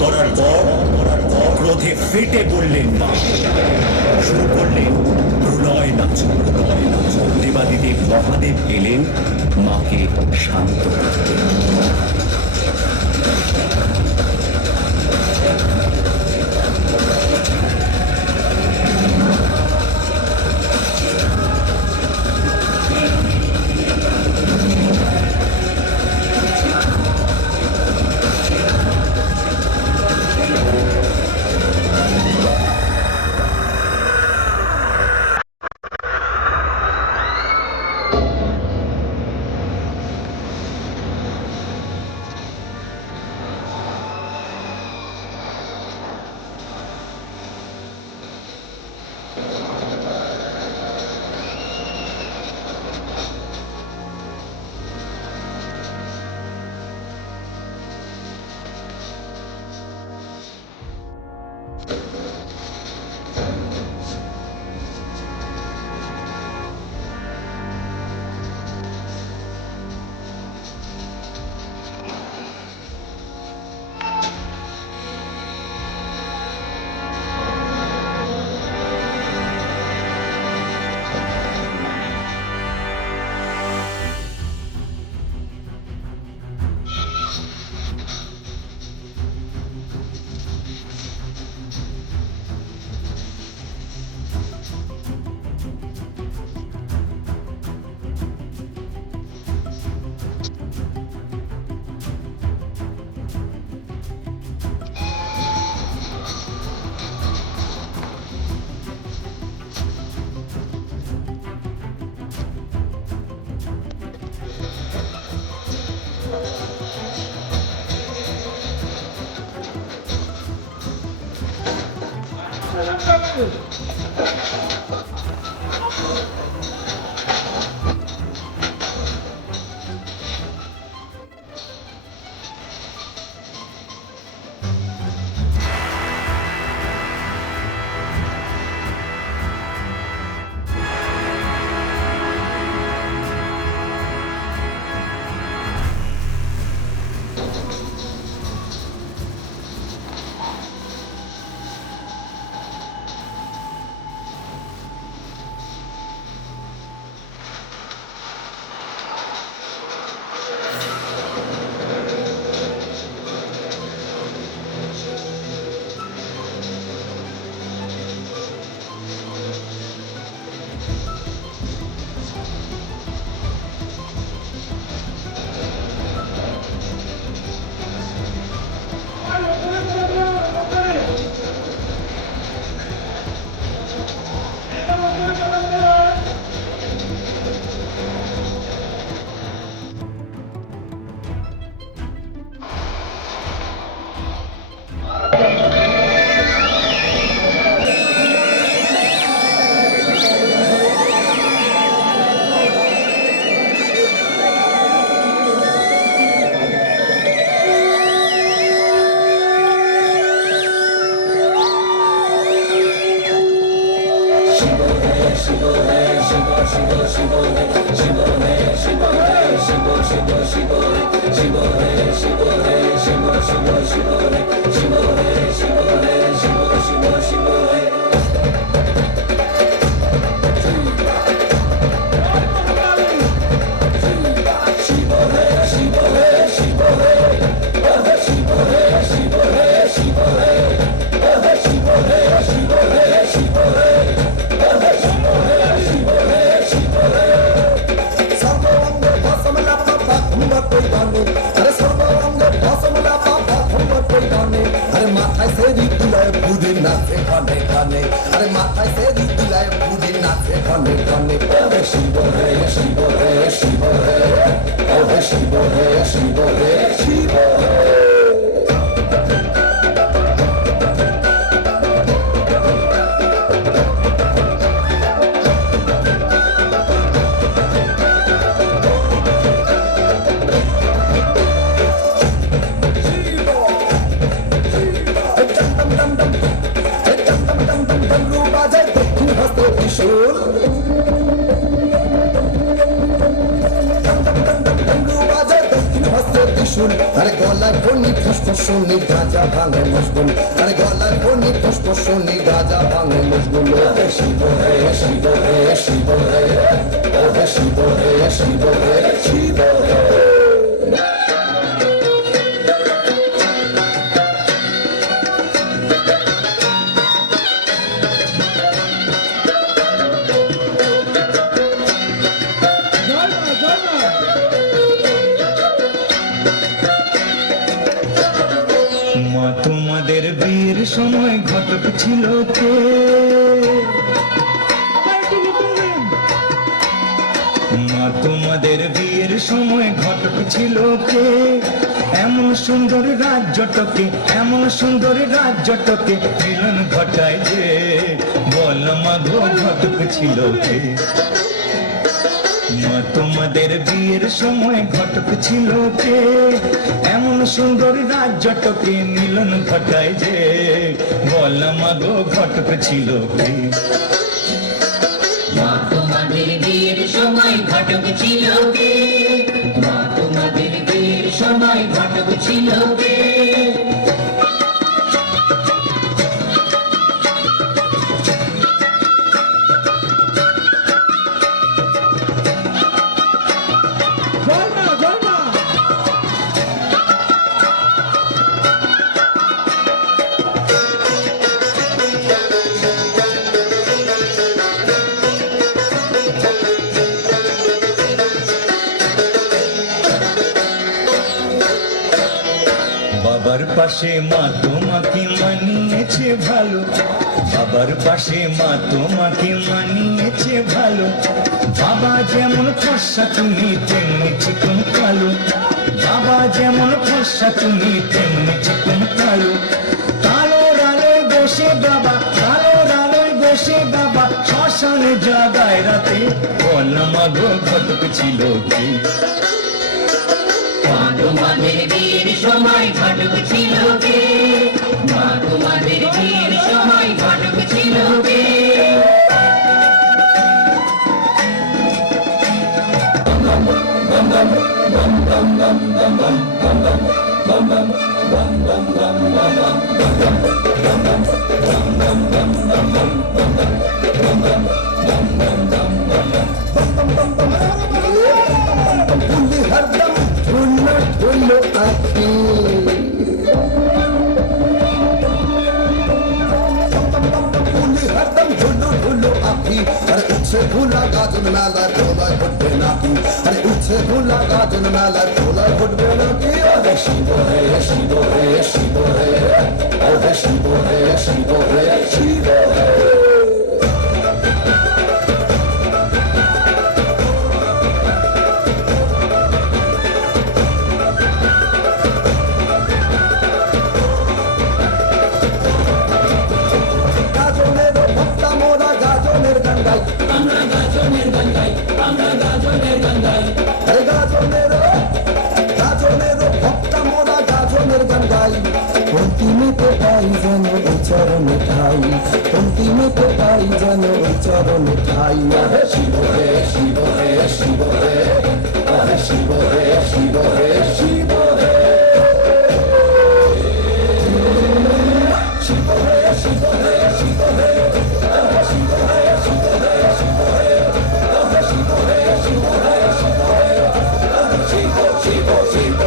করার পর ক্রোধে ফেটে পড়লেন মা। শুরু করলেন প্রলয় নাচ। দেবাদিদেব মহাদেব এলেন মাকে শান্ত করতে। अरे গলায় ফণি ফুসফুস শুনি গাঁজা ভাঙে মশগুল, আরে গলায় ফণি ফুসফুস শুনি গাঁজা ভাঙে মশগুল। শিব হে শিব হে শিব হে, ওহে শিব হে শিব হে শিব হে। মা তোমাদের বিয়ের সময় ঘটক ছিল কে? মা তোমাদের বিয়ের সময় ঘটক ছিল কে? এমন সুন্দর রাজ্যটকে, এমন সুন্দর রাজ্যটকে মিলন ঘটায় যে, বল মা গো ঘটক ছিল কে? মা তোমাদের বিয়ের সময় ঘটক ছিল কে? এমন সুন্দর রাজ্যটকে মিলন ঘটায় যে, বল মা গো ঘটক ছিল কে? মা তোমাদের বিয়ের সময় ঘটক ছিল কে? মা তোমাদের বিয়ের সময় ঘটক ছিল কে? বাবার পাশে মা তোমাকে মানিয়েছে ভালো, বাবার পাশে মা তোমাকে মানিয়েছে ভালো। বাবা যেমন ফর্সা তুমি তেমনি চিকন কালো, বাবা যেমন ফর্সা তুমি তেমনি চিকন কালো। কালোর আলোয় বসে বাবা, কালোর আলোয় বসে বাবা শ্মশানে জাগায় রাতে, বল মা গো ঘটক ছিল কে? মা তোমাদের বিয়ের সময় ঘটক ছিল কে? মা তোমাদের বিয়ের সময় ঘটক ছিল কে? बुल्ली हरदम ढूंढो ढूंढो आखी, बुल्ली हरदम ढूंढो ढूंढो आखी। अरे उठे भूला गाजन मेला ढोला घुटबे नाकी, अरे उठे भूला गाजन मेला ढोला घुटबे नाकी। अरे शिव हे शिव हे शिव हे, ओहे शिव हे शिव हे शिव हे। অন্তিমে পাই যেন ওই চরণে ঠাই, অন্তিমে পাই যেন ওই চরণে ঠাই। হে শিব হে শিব হে শিব হে, হে শিব হে শিব হে শিব হে। শিব হে শিব হে শিব হে, শিব হে শিব হে শিব হে, শিব হে শিব হে শিব হে, শিব শিব শিব।